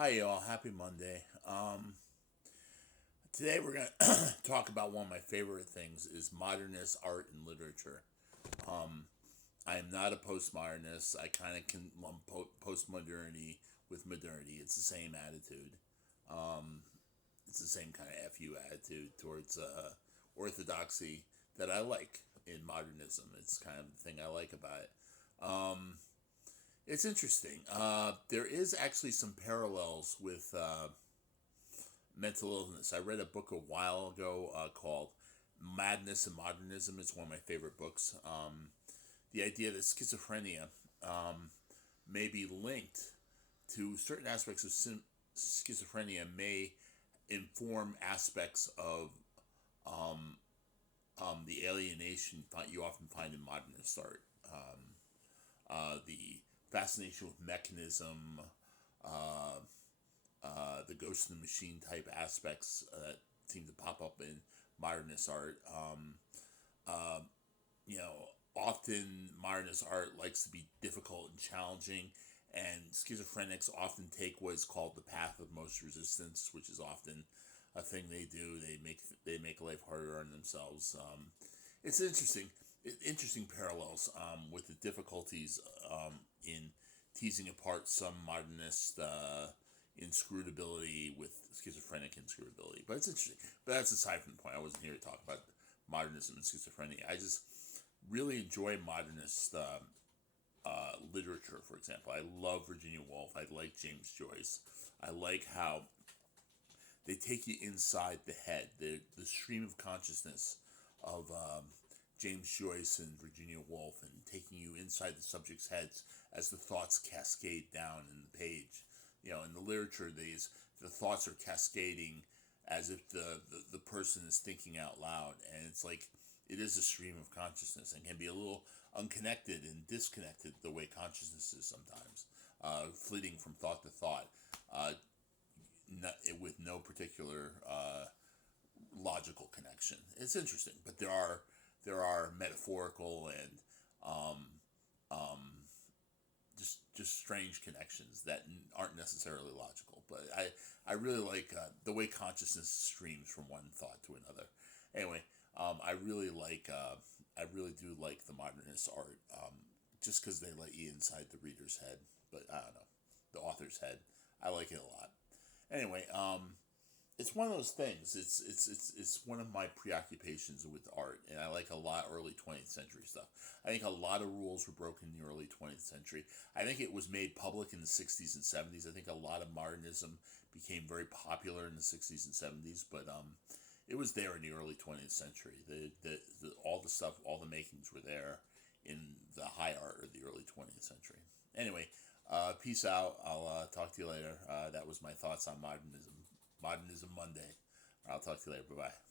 Hi, y'all. Happy Monday. Today we're going to talk about one of my favorite things is modernist art and literature. I am not a postmodernist. I kind of can lump postmodernity with modernity. It's the same attitude. It's the same kind of FU attitude towards orthodoxy that I like in modernism. It's kind of the thing I like about it. It's interesting. There is actually some parallels with mental illness. I read a book a while ago called Madness and Modernism. It's one of my favorite books. The idea that schizophrenia may be linked to certain aspects of schizophrenia may inform aspects of the alienation you often find in modernist art. The fascination with mechanism, the ghost in the machine type aspects that seem to pop up in modernist art. Often modernist art likes to be difficult and challenging, and schizophrenics often take what is called the path of most resistance, which is often a thing they do. They make life harder on themselves. It's interesting parallels with the difficulties in teasing apart some modernist inscrutability with schizophrenic inscrutability. But it's interesting. But that's aside from the point. I wasn't here to talk about modernism and schizophrenia. I just really enjoy modernist literature, for example. I love Virginia Woolf. I like James Joyce. I like how they take you inside the head, the stream of consciousness of James Joyce and Virginia Woolf, and taking you inside the subject's heads as the thoughts cascade down in the page. In the literature, the thoughts are cascading as if the person is thinking out loud, and it's like it is a stream of consciousness and can be a little unconnected and disconnected the way consciousness is sometimes, flitting from thought to thought, with no particular logical connection. It's interesting, but there are metaphorical and just strange connections that aren't necessarily logical. But I really like the way consciousness streams from one thought to another. Anyway, I really do like the modernist art, just because they let you inside the reader's head. But I don't know, the author's head. I like it a lot. Anyway, it's one of those things. It's one of my preoccupations with art, and I like a lot early 20th century stuff. I think a lot of rules were broken in the early 20th century. I think it was made public in the 60s and 70s. I think a lot of modernism became very popular in the 60s and 70s, but it was there in the early 20th century. All the stuff, all the makings were there in the high art of the early 20th century. Anyway, peace out. I'll talk to you later. That was my thoughts on modernism. Modernism Monday. I'll talk to you later. Bye bye.